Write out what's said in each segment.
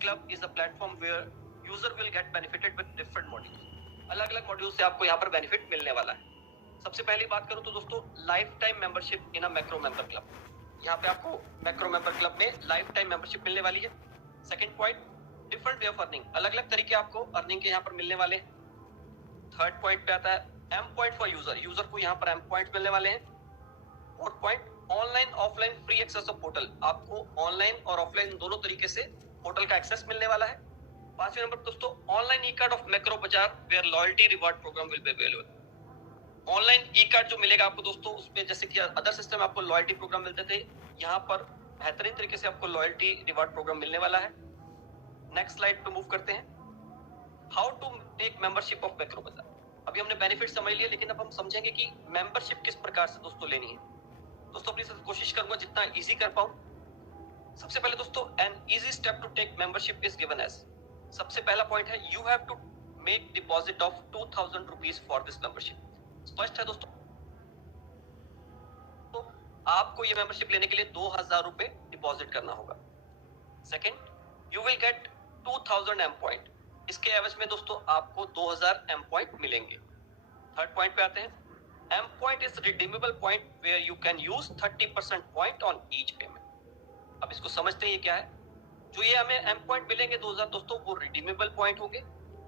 Club is a platform where user will get benefited with different modules. अलग अलग module से आपको यहाँ पर बेनिफिट मिलने वाला है। सबसे पहली बात करूँ तो दोस्तों life time membership in a macro member club. यहाँ पे आपको मैक्रो मेंबर क्लब में लाइफ टाइम मेंबरशिप मिलने वाली है। Second point, different way of earning, अलग अलग तरीके आपको अर्निंग के यहाँ पर मिलने वाले हैं। थर्ड पॉइंट पे आता है M point for user, user को यहाँ पर एम पॉइंट मिलने वाले हैं। Fourth point, online offline free access of portal, आपको ऑनलाइन और ऑफलाइन दोनों तरीके से पोर्टल का एक्सेस मिलने वाला है। पांचवें नंबर दोस्तों online e card of Macro बाजार where loyalty reward program will be available. Online e card जो मिलेगा आपको दोस्तों, उसमें जैसे कि अदर सिस्टम आपको लॉयल्टी प्रोग्राम मिलते थे, यहाँ पर बेहतरीन तरीके से आपको लॉयल्टी रिवार्ड प्रोग्राम मिलने वाला है। नेक्स्ट स्लाइड पे मूव करते हैं। How to take membership of Macro Bazaar. अभी हमने बेनिफिट समझ लिया, लेकिन अब हम समझेंगे कि मेंबरशिप किस प्रकार से दोस्तों लेनी है। दोस्तों अपनी कोशिश करूंगा जितना इजी कर पाऊं। सबसे पहले दोस्तों an easy step to take membership is given as, सबसे पहला पॉइंट है you have to make deposit of 2000 rupees for this membership. स्पष्ट है दोस्तों, तो आपको ये मेंबरशिप लेने के लिए 2000 रुपए डिपॉजिट करना होगा। Second, you will get 2000 M point, इसके एवज में दोस्तों आपको 2000 एम पॉइंट मिलेंगे। थर्ड पॉइंट पे आते हैं, M point is redeemable point where you can use 30% point on each payment. अब इसको समझते हैं ये क्या है। जो ये हमें एम पॉइंट मिलेंगे 2000 दोस्तों, वो रिडीमेबल पॉइंट होंगे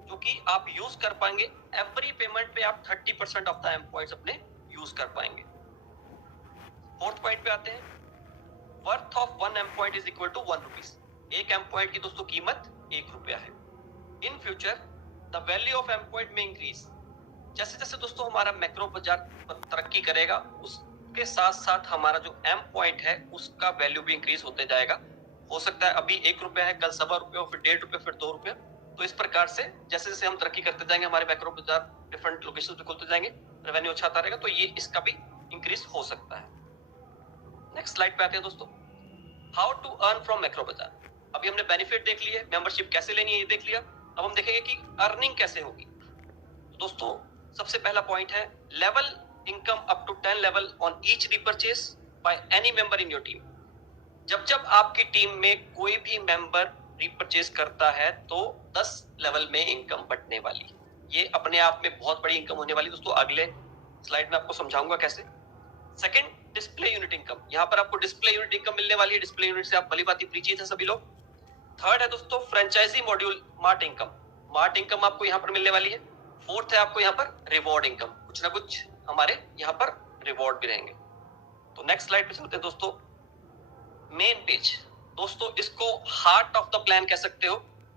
जो कि आप यूज कर पाएंगे। एवरी पेमेंट पे आप 30% ऑफ द एम पॉइंट्स अपने यूज कर पाएंगे। फोर्थ पॉइंट पे आते हैं, worth of 1 M point is equal to 1 rupees. एक एम पॉइंट की दोस्तों कीमत 1 रुपया है। In future the value of M point में इंक्रीज, जैसे जैसे दोस्तों हमारा मैक्रो बाजार तरक्की करेगा उसके साथ साथ हमारा जो एम पॉइंट है उसका वैल्यू भी इंक्रीज होते जाएगा। हो सकता है अभी 1 रुपया है, कल 1.25 रुपया, फिर 1.5 रुपया, फिर 2 रुपया। तो इस प्रकार से जैसे जैसे हम तरक्की करते जाएंगे, हमारे मैक्रो बाजार डिफरेंट लोकेशन पे खुलते जाएंगे, रेवेन्यू अच्छा आता रहेगा, तो ये इसका भी इंक्रीज हो सकता है। नेक्स्ट स्लाइड पे आते हैं दोस्तों, how to earn from Macro Bazaar. अभी हमने बेनिफिट देख लिए, मेंबरशिप कैसे लेनी है ये देख लिया। अब हम देखेंगे कि अर्निंग कैसे होगी। दोस्तों सबसे पहला पॉइंट है level income up to 10 level on each repurchase by any member in your team. जब जब आपकी टीम में कोई भी मेंबर रीपरचेज करता है तो 10 लेवल में इनकम बढ़ने वाली है। ये अपने आप में बहुत बड़ी इनकम होने वाली दोस्तों, अगले स्लाइड में आपको समझाऊंगा कैसे। सेकंड, डिस्प्ले यूनिट इनकम, यहाँ पर आपको डिस्प्ले यूनिट इनकम मिलने वाली है। डिस्प्ले यूनिट से आप भली बात परिचित है सभी लोग। थर्ड है दोस्तों franchisee module mart income, mart income आपको यहाँ पर मिलने वाली है। फोर्थ है आपको यहाँ पर रिवॉर्ड इनकम, कुछ ना कुछ हमारे यहाँ पर रिवॉर्ड भी रहेंगे। तो नेक्स्ट स्लाइड पे चलते हैं दोस्तों। मेन पेज दोस्तों, इसको हार्ट ऑफ द प्लान कह सकते हो,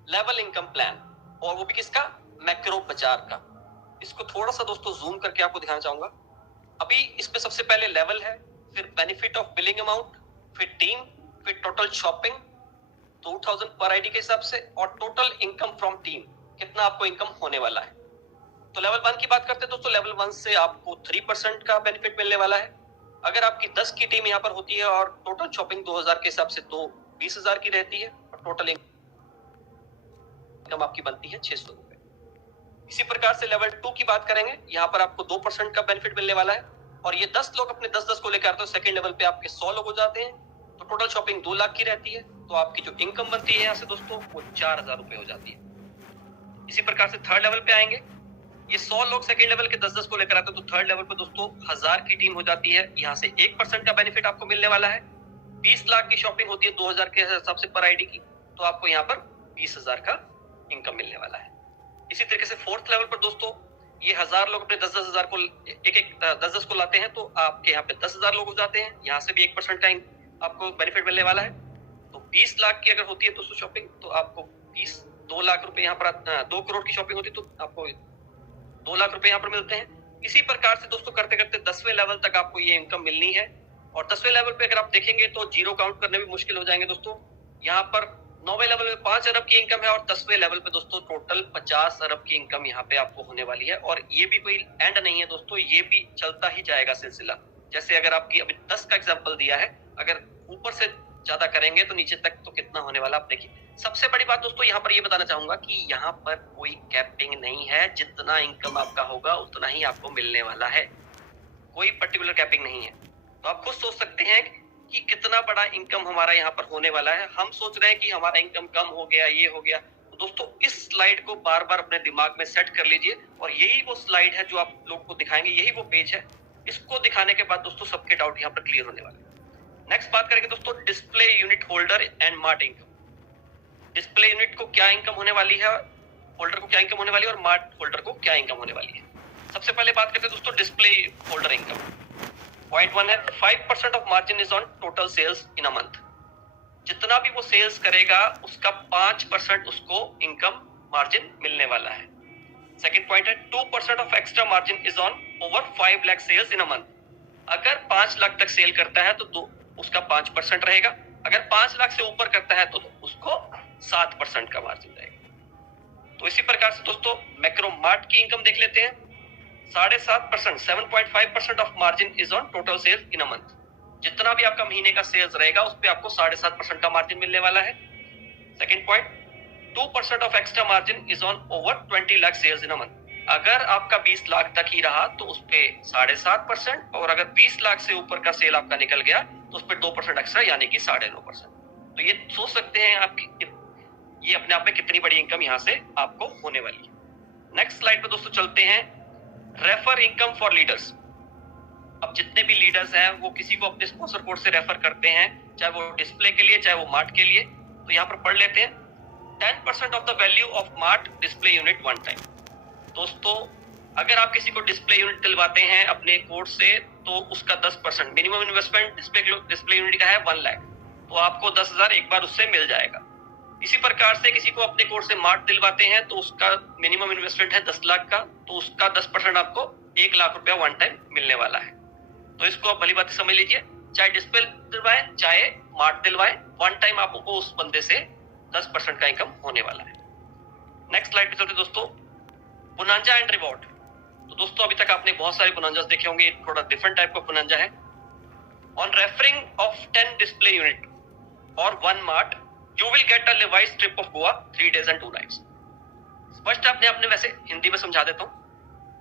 लेवल इनकम प्लान, और वो भी किसका, मैक्रो बाजार का। इसको थोड़ा सा दोस्तों जूम करके आपको दिखाना चाहूंगा। अभी इसमें सबसे पहले लेवल है, फिर बेनिफिट ऑफ बिलिंग अमाउंट, फिर टीम, फिर टोटल शॉपिंग 2000 पर आईडी के हिसाब से, और टोटल इनकम फ्रॉम टीम, कितना आपको इनकम होने वाला है। तो लेवल 1 की बात करते हैं दोस्तों, लेवल 1 से आपको 3% का बेनिफिट मिलने वाला है। अगर आपकी 10 की टीम यहाँ पर होती है और टोटल शॉपिंग 2000 के हिसाब से तो 20,000 की रहती है, और टोटल इनकम आपकी बनती है 600 रुपए। इसी प्रकार से लेवल 2 की बात करेंगे, यहाँ पर आपको 2% का बेनिफिट मिलने वाला है, और ये 10 लोग अपने 10-10 को लेकर आते हैं। सेकंड लेवल पे आपके 100 लोग हो जाते हैं, तो टोटल शॉपिंग 2 लाख की रहती है, तो आपकी जो इनकम बनती है यहाँ से दोस्तों वो 4000 रुपए हो जाती है। इसी प्रकार से थर्ड लेवल पे आएंगे, ये 100 लोग सेकंड लेवल के 10-10 को लेकर आते हैं, तो थर्ड लेवल पे दोस्तों 1000 की टीम हो जाती है, यहाँ से 1% का बेनिफिट आपको मिलने वाला है। 20 लाख की शॉपिंग होती है 2000 के हिसाब से पर आईडी की, तो आपको यहाँ पर 20,000 का इनकम मिलने वाला है। इसी तरीके से फोर्थ लेवल पर दोस्तों ये 1000 लोग अपने 10-10 हजार को एक 10-10 को लाते हैं, तो आपके यहाँ पे 10,000 लोग हो जाते हैं, यहाँ से भी 1% का आपको बेनिफिट मिलने वाला है। तो 20 लाख की अगर होती है दोस्तों शॉपिंग, तो आपको 2 लाख रुपए यहाँ पर 2 करोड़ की शॉपिंग होती है, तो आपको 2 लाख रुपए यहाँ पर मिलते हैं। इसी प्रकार से दोस्तों करते करते 10वें लेवल तक आपको ये इनकम मिलनी है, और 10वें लेवल पे अगर आप देखेंगे तो जीरो काउंट करने भी मुश्किल हो जाएंगे दोस्तों। यहाँ पर 9वें लेवल में 5 अरब की इनकम है, और 10वें लेवल पे दोस्तों टोटल 50 अरब की इनकम यहाँ पे आपको होने वाली है। और ये भी कोई एंड नहीं है दोस्तों, ये भी चलता ही जाएगा सिलसिला। जैसे अगर आपकी अभी 10 का एग्जाम्पल दिया है, अगर ऊपर से ज्यादा करेंगे तो नीचे तक तो कितना होने वाला आप देखिए। सबसे बड़ी बात दोस्तों यहाँ पर ये बताना चाहूंगा कि यहाँ पर कोई कैपिंग नहीं है, जितना इनकम आपका होगा उतना ही आपको मिलने वाला है, कोई पर्टिकुलर कैपिंग नहीं है। तो आप खुद सोच सकते हैं कि कितना बड़ा इनकम हमारा यहाँ पर होने वाला है। हम सोच रहे हैं कि हमारा इनकम कम हो गया, ये हो गया। तो दोस्तों इस स्लाइड को बार बार अपने दिमाग में सेट कर लीजिए और यही वो स्लाइड है जो आप लोग को दिखाएंगे, यही वो पेज है। इसको दिखाने के बाद दोस्तों सबके डाउट यहाँ पर क्लियर होने वाले हैं। नेक्स्ट बात करेंगे दोस्तों display unit holder and mart income. Display unit को क्या इनकम होने वाली है, होल्डर को क्या इनकम होने वाली है और मार्ट होल्डर को क्या इनकम होने वाली है। सबसे पहले बात करते हैं दोस्तों डिस्प्ले होल्डर इनकम। पॉइंट 1 है 5% of margin is on total sales in a month. जितना भी वो सेल्स करेगा उसका 5% उसको इनकम मार्जिन मिलने वाला है। सेकंड पॉइंट है 2% of extra margin is on over 5 lakh sales in a month. अगर 5 लाख तक सेल करता है तो उसका 5% रहेगा। अगर 5 लाख से ऊपर करता है तो उसको 7% का मार्जिन रहेगा। तो इसी प्रकार से दोस्तों मैक्रो मार्ट की इनकम देख लेते हैं। 7.5% 7.5% of margin is on total sales in a month. जितना भी आपका महीने का सेल्स रहेगा उस पे आपको 7.5% का मार्जिन मिलने वाला है। Second point 2% of extra margin is on over 20 lakh sales in a month. अगर आपका 20 लाख तक ही रहा तो उस पे 7.5%, और अगर 20 लाख से ऊपर का सेल आपका निकल गया तो उस पे 2% एक्स्ट्रा यानी कि 9.5%। तो ये सोच सकते हैं आपकी ये अपने आप में कितनी बड़ी इनकम यहाँ से आपको होने वाली है। नेक्स्ट स्लाइड पे दोस्तों चलते हैं रेफर इनकम फॉर लीडर्स। अब जितने भी लीडर्स हैं वो किसी को अपने स्पॉन्सर कोड से रेफर करते हैं, चाहे वो डिस्प्ले के लिए चाहे वो मार्ट के लिए। तो यहाँ पर पढ़ लेते हैं 10% of the value of mart display unit one time. दोस्तों अगर आप किसी को डिस्प्ले यूनिट दिलवाते हैं अपने कोड से तो उसका 10% मिनिमम इन्वेस्टमेंट डिस्प्ले यूनिट का है 1 लाख, तो आपको 10,000 एक बार उससे मिल जाएगा। इसी प्रकार से किसी को अपने कोड से मार्ट दिलवाते हैं तो उसका मिनिमम इन्वेस्टमेंट है 10 लाख का, तो उसका 10% आपको 1 लाख रुपया वन टाइम मिलने वाला है। तो इसको आप भली बात समझ लीजिए, चाहे डिस्प्ले दिलवाएं चाहे मार्ट दिलवाएं, वन टाइम आपको उस बंदे से 10% का इनकम होने वाला है। नेक्स्ट स्लाइड पे चलते दोस्तों बोनांजा एंड रिवॉर्ड। तो दोस्तों अभी तक आपने बहुत सारे बोनांजास देखे होंगे, थोड़ा डिफरेंट टाइप का बोनांजा है। On referring of 10 display unit और 1 mart you will get a Levi's trip of Goa 3 days and 2 nights। First आपने वैसे हिंदी में समझा देता हूं।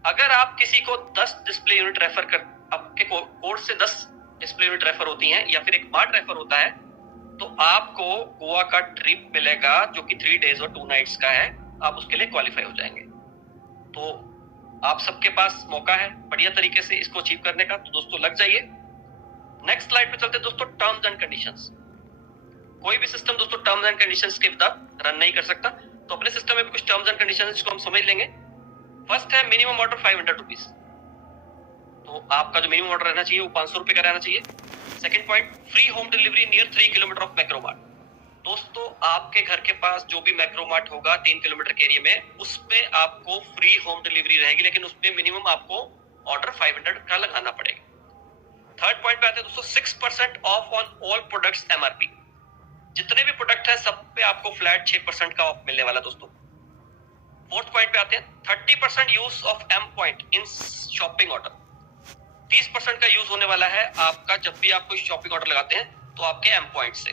अगर आप किसी को 10 डिस्प्ले यूनिट रेफर कर, आपके कोड से 10 डिस्प्ले यूनिट रेफर होती हैं या फिर एक मार्ट रेफर होता है, तो आपको गोवा का ट्रिप मिलेगा जो कि 3 days और 2 nights का है। आप उसके लिए क्वालिफाई हो जाएंगे। तो आप सबके पास मौका है बढ़िया तरीके से इसको अचीव करने का, तो दोस्तों लग जाइए। नेक्स्ट स्लाइड पे चलते दोस्तों टर्म्स एंड कंडीशंस। कोई भी सिस्टम दोस्तों टर्म्स एंड कंडीशंस के बिना रन नहीं कर सकता, तो अपने सिस्टम में भी कुछ टर्म्स एंड कंडीशंस इसको हम समझ लेंगे। फर्स्ट है मिनिमम ऑर्डर 500 रुपीज, तो आपका जो मिनिमम ऑर्डर रहना चाहिए वो 500 रुपए का रहना चाहिए। Second point free home delivery near 3 kilometre of macro mart. दोस्तों आपके घर के पास जो भी मैक्रो मार्ट होगा 3 किलोमीटर के एरिया में, उस पे आपको फ्री होम डिलीवरी रहेगी, लेकिन उसमें मिनिमम आपको ऑर्डर 500 का लगाना पड़ेगा। थर्ड पॉइंट पे आते हैं दोस्तों 6% of on all products MRP. जितने भी प्रोडक्ट है सब पे आपको फ्लैट 6% का ऑफ मिलने वाला दोस्तों। फोर्थ पॉइंट पे आते हैं 30% use of M point in shopping order. 30% का यूज होने वाला है आपका जब भी आप कोई शॉपिंग ऑर्डर लगाते हैं तो आपके एम पॉइंट से।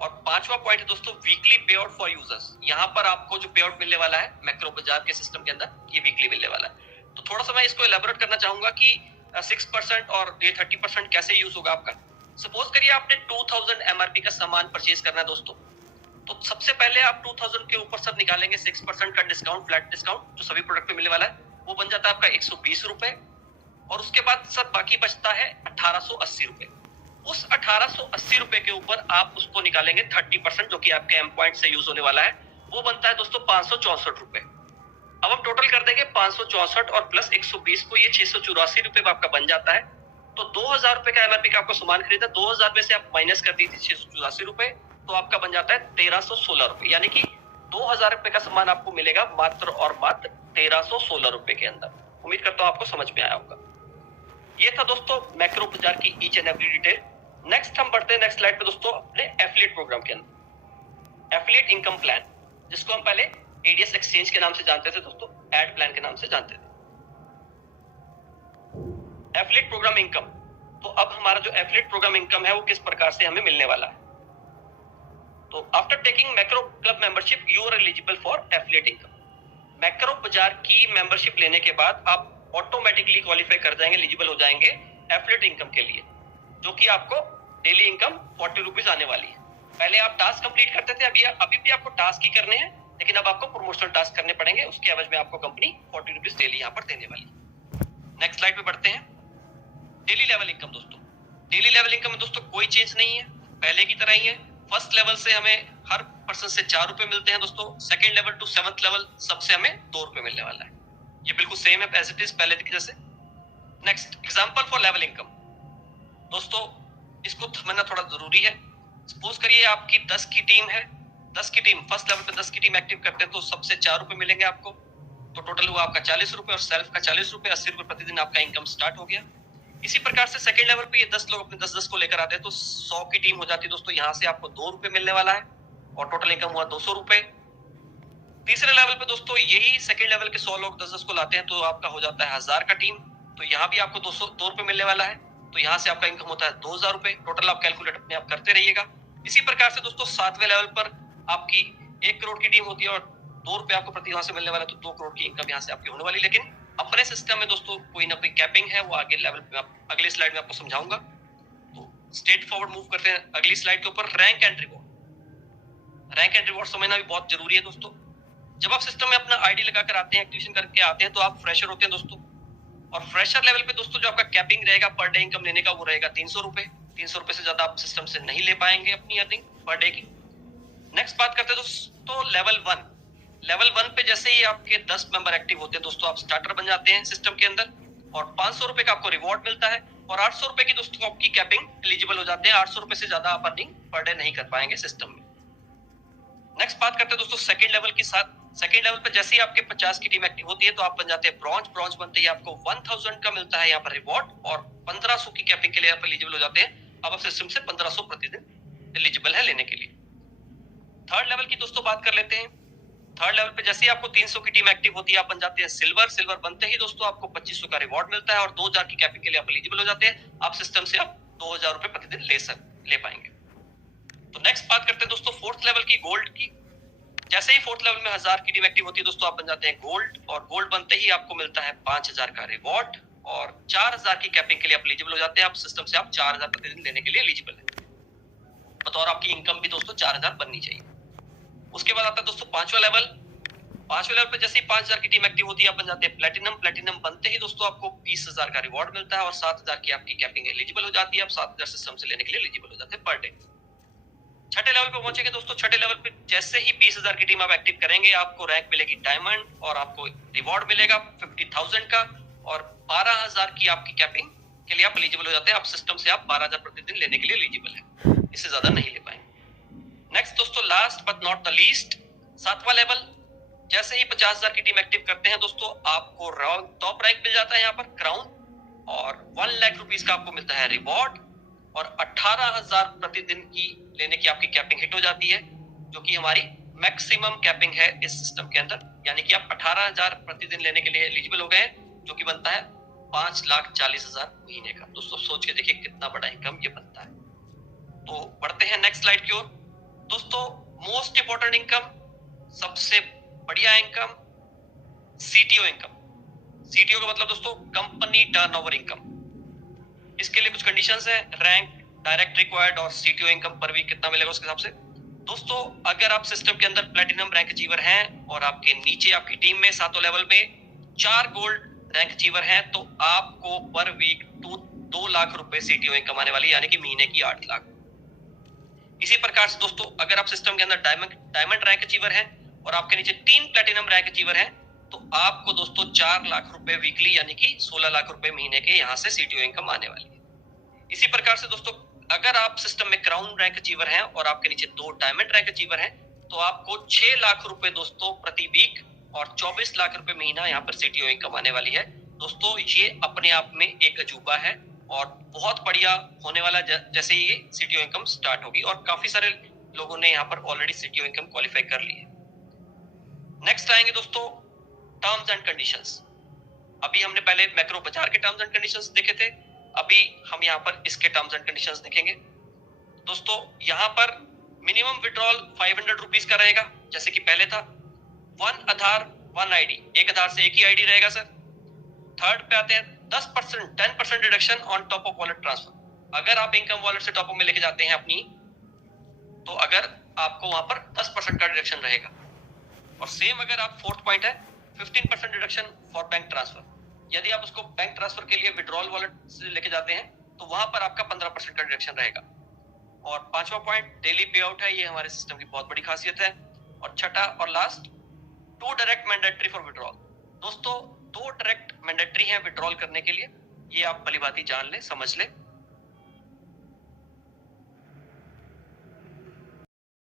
और पांचवा पॉइंट है दोस्तों वीकली पे आउट फॉर यूजर्स। यहाँ पर आपको जो पे आउट मिलने वाला है मैक्रो बाजार के सिस्टम के अंदर, ये वीकली मिलने वाला है। तो थोड़ा सा मैं इसको एलैबोरेट करना चाहूंगा कि 6% और ये 30% कैसे यूज होगा आपका। सपोज करिए आपने 2000 एमआरपी का सामान परचेज करना है दोस्तों, तो सबसे पहले आप 2000 के ऊपर सब निकालेंगे 6% का डिस्काउंट, फ्लैट डिस्काउंट जो सभी प्रोडक्ट पे मिलने वाला है, वो बन जाता है आपका 120 रुपए। और उसके बाद सर बाकी बचता है 1880 रुपए। उस 1880 रुपए के ऊपर आप उसको निकालेंगे 30% जो कि आपके एम पॉइंट से यूज होने वाला है, वो बनता है दोस्तों 564 रुपए। अब हम टोटल कर देंगे 564 और प्लस 120 को, ये 684 रुपए आपका बन जाता है। तो 2000 रुपए का एमआरपी का आपको सामान खरीदा, 2000 में से आप माइनस कर दीजिए 684 रुपए, तो आपका बन जाता है 1316 रुपए। यानी कि 2000 रुपए का सामान आपको मिलेगा मात्र और मात्र 1316 रुपए के अंदर। उम्मीद करता हूं आपको समझ में आया होगा। ये था दोस्तों मैक्रो बाजार की each and every detail. Next हम बढ़ते हैं नेक्स्ट स्लाइड पे दोस्तों अपने एफिलिएट प्रोग्राम के अंदर। एफिलिएट इनकम प्लान, जिसको हम पहले एडीएस एक्सचेंज के नाम से जानते थे दोस्तों, एड प्लान के नाम से जानते थे। एफिलिएट प्रोग्राम इनकम, तो अब हमारा जो एफिलिएट प्रोग्राम इनकम है वो किस प्रकार से हमें मिलने वाला है। तो after taking Macro club membership you are eligible for affiliate income. Macro Bazaar की मेंबरशिप लेने के बाद आप ऑटोमेटिकली क्वालिफाई कर जाएंगे, एलिजिबल हो जाएंगे एफिलिएट इनकम के लिए, जो कि आपको डेली इनकम 40 रुपीज आने वाली है। पहले आप टास्क कंप्लीट करते थे, अभी भी आपको टास्क ही करने हैं, लेकिन अब आपको प्रमोशनल टास्क करने पड़ेंगे, उसके एवज में आपको कंपनी 40 रुपीज डेली यहाँ पर देने वाली है। नेक्स्ट स्लाइड पे बढ़ते हैं। डेली लेवल इनकम दोस्तों, डेली लेवल इनकम में दोस्तों कोई चेंज नहीं है, पहले की तरह ही है। फर्स्ट लेवल से हमें हर पर्सन से 4 रुपए मिलते हैं दोस्तों। Second level two 7th level सबसे हमें 2 रुपए मिलने वाला है। ये बिल्कुल सेम है एज इट इज पहले की जैसे। Next example for level income दोस्तों, इसको समझना थोड़ा जरूरी है। सपोज करिए आपकी 10 की टीम है, 10 की टीम फर्स्ट लेवल पे 10 की टीम एक्टिव करते हैं तो सबसे 4 रुपए मिलेंगे आपको, तो टोटल हुआ आपका 40 रुपए और सेल्फ का 40 रुपए, 80 रुपए प्रतिदिन आपका इनकम स्टार्ट हो गया। इसी प्रकार से सेकंड लेवल पे ये 10 लोग अपने 10-10 को लेकर आते हैं तो 100 की टीम हो जाती है दोस्तों। यहाँ से आपको 2 रुपए मिलने वाला है और टोटल इनकम हुआ 200 रुपए। तीसरे लेवल पे दोस्तों यही सेकंड लेवल के 100 लोग 10-10 को लाते हैं तो आपका हो जाता है 1000 का टीम, तो यहाँ भी आपको 2 रुपए मिलने वाला है, तो यहाँ से आपका इनकम होता है 2000 रुपए। टोटल आप कैलकुलेट अपने आप करते रहिएगा। इसी प्रकार से दोस्तों 7वें लेवल पर आपकी 1 करोड़ की टीम होती है और 2 रुपए आपको प्रति वहां से मिलने वाला है, तो 2 करोड़ की इनकम यहाँ से आपकी होने वाली। लेकिन अपने सिस्टम में दोस्तों कोई ना कोई कैपिंग है, वो आगे लेवल पे अगली स्लाइड में आपको समझाऊंगा। तो स्ट्रेट फॉरवर्ड मूव करते हैं अगली स्लाइड के ऊपर। Rank and reward, rank and reward समझना भी बहुत जरूरी है दोस्तों। जब आप सिस्टम में अपना आईडी लगाकर आते हैं, एक्टिवेशन करके आते हैं, तो आप फ्रेशर होते हैं दोस्तों, और फ्रेशर लेवल पे दोस्तों जो आपका कैपिंग रहेगा पर डे इनकम लेने का, वो रहेगा 300 रुपए। 300 रुपए से ज्यादा आप सिस्टम से नहीं ले पाएंगे अपनी अर्निंग पर डे की। नेक्स्ट बात करते हैं दोस्तों लेवल 1। लेवल 1 पे जैसे ही आपके 10 मेंबर एक्टिव होते हैं दोस्तों, आप स्टार्टर बन जाते हैं सिस्टम के अंदर और 500 रुपए का आपको रिवॉर्ड मिलता है और 800 रुपए की दोस्तों आपकी कैपिंग एलिजिबल हो जाते हैं। 800 रुपए से ज्यादा आप अर्निंग पर डे नहीं कर पाएंगे सिस्टम में। नेक्स्ट बात करते हैं दोस्तों सेकंड लेवल के साथ। सेकंड लेवल पे जैसे ही आपके 50 की टीम एक्टिव होती है तो आप बन जाते हैं ब्रॉन्ज। ब्रॉन्ज बनते ही आपको 1000 का मिलता है यहाँ पर रिवॉर्ड और 1500 की कैपिंग के लिए आप एलिजिबल हो जाते हैं। अब आप सिस्टम से 1500 प्रतिदिन एलिजिबल है लेने के लिए। थर्ड लेवल की दोस्तों बात कर लेते हैं। थर्ड लेवल पे जैसे ही आपको 300 की टीम एक्टिव होती है, आप बन जाते हैं सिल्वर। सिल्वर बनते ही दोस्तों आपको 2500 का रिवॉर्ड मिलता है और 2000 की कैपिंग के लिए आप एलिजिबल हो जाते हैं। आप सिस्टम से आप 2000 रुपए प्रतिदिन ले पाएंगे। तो नेक्स्ट बात करते हैं दोस्तों फोर्थ लेवल की, गोल्ड की। जैसे ही फोर्थ लेवल में 1000 की टीम एक्टिव होती है दोस्तों, आप बन जाते हैं गोल्ड और गोल्ड बनते ही आपको मिलता है 5000 का रिवॉर्ड और 4000 की कैपिंग के लिए आप एलिजिबल हो जाते हैं। आप सिस्टम से आप 4000 प्रतिदिन लेने के लिए एलिजिबल है, बतौर आपकी इनकम भी दोस्तों 4000 बननी चाहिए। उसके बाद आता है दोस्तों 5वां लेवल। 5वें लेवल पे जैसे ही 5000 की टीम एक्टिव होती है, आप बन जाते हैं प्लेटिनम। प्लेटिनम बनते ही दोस्तों आपको 20000 का रिवॉर्ड मिलता है और 7000 की आपकी कैपिंग एलिजिबल हो जाती है। आप 7000 सिस्टम से लेने के लिए एलिजिबल हो जाते हैं पर डे। छठे लेवल पे पहुंचेंगे दोस्तों। छठे लेवल पे जैसे ही 20000 की टीम आप एक्टिव करेंगे, आपको रैंक मिलेगी डायमंड और आपको रिवॉर्ड मिलेगा 50000 का और 12000 की आपकी कैपिंग के लिए आप एलिजिबल हो जाते हैं। आप सिस्टम से आप 12000 प्रतिदिन लेने के लिए एलिजिबल है, इससे ज्यादा नहीं ले पाएंगे। नेक्स्ट दोस्तों last but not the least, 7वां लेवल। जैसे ही 50000 की टीम एक्टिव करते हैं दोस्तों, आपको टॉप रैंक मिल जाता है यहाँ पर क्राउन और 1 लाख रुपीस का आपको मिलता है रिवॉर्ड और 18000 प्रतिदिन की लेने की आपकी कैपिंग हिट हो जाती है, जो कि हमारी मैक्सिमम कैपिंग है इस सिस्टम के अंदर। यानी कि आप 18000 प्रतिदिन लेने के लिए एलिजिबल हो गए हैं, जो कि बनता है 5,40,000 महीने का। दोस्तों सोच के देखिए कितना बड़ा इनकम ये बनता है। तो बढ़ते हैं नेक्स्ट स्लाइड की ओर। दोस्तों मोस्ट इंपोर्टेंट इनकम, सबसे बढ़िया इनकम, सीटीओ इनकम। सीटीओ का मतलब दोस्तों कंपनी टर्नओवर इनकम। इसके लिए कुछ कंडीशंस है, रैंक, डायरेक्ट रिक्वायर्ड और सीटीओ इनकम पर भी कितना मिलेगा उसके हिसाब से। दोस्तों अगर आप सिस्टम के अंदर प्लेटिनम रैंक अचीवर हैं और आपके नीचे आपकी टीम में 7वें लेवल में 4 गोल्ड रैंक अचीवर हैं, तो आपको पर वीक 2 लाख रुपए सीटीओ इनकम आने वाली, यानी कि महीने की 8 लाख। इसी प्रकार से दोस्तों अगर आप सिस्टम के अंदर डायमंड रैंक अचीवर हैं और आपके नीचे 3 प्लेटिनम रैंक अचीवर हैं, तो आपको दोस्तों 4 लाख रुपए वीकली यानी कि 16 लाख रुपए महीने के यहाँ से सीटीओ इनकम आने वाली है। इसी प्रकार से दोस्तों अगर आप सिस्टम में क्राउन रैंक अचीवर हैं और आपके नीचे 2 डायमंड रैंक अचीवर हैं, तो आपको 6 लाख रुपए दोस्तों प्रति वीक और 24 लाख रुपए महीना यहाँ पर सीटीओ इनकम आने वाली है। दोस्तों ये अपने आप में एक अजूबा है और बहुत बढ़िया होने वाला जैसे ये सीटीओ इनकम स्टार्ट होगी, और काफी सारे लोगों ने यहाँ पर ऑलरेडी सीटीओ इनकम क्वालिफाई कर ली है। नेक्स्ट आएंगे दोस्तों टर्म्स एंड कंडीशंस। अभी हमने पहले मैक्रो बाजार के टर्म्स एंड कंडीशंस देखे थे, अभी हम यहाँ पर इसके टर्म्स एंड कंडीशंस देखेंगे। दोस्तों यहाँ पर मिनिमम विड्रॉल 500 रुपीज का रहेगा जैसे कि पहले था। 1 आधार 1 आईडी, एक आधार से एक ही आईडी रहेगा सर। थर्ड पे आते हैं 10% deduction on top of wallet transfer. अगर आप इनकम वॉलेट से टॉपअप में लेके जाते हैं अपनी, तो अगर आपको वहां पर 10% का डिडक्शन रहेगा। और सेम अगर आप फोर्थ पॉइंट है 15% डिडक्शन फॉर बैंक ट्रांसफर। यदि आप उसको बैंक ट्रांसफर के लिए विड्रॉल वॉलेट से लेके जाते हैं तो वहां पर आपका 15% का डिडक्शन रहेगा। और पांचवा पॉइंट डेली पे आउट है, ये हमारे सिस्टम की बहुत बड़ी खासियत है। और छठा और last, 2 direct mandatory for withdrawal. दोस्तों 2 डायरेक्ट मैंडेटरी हैं विड्रॉल करने के लिए, ये आप भली भांति जान ले, समझ ले।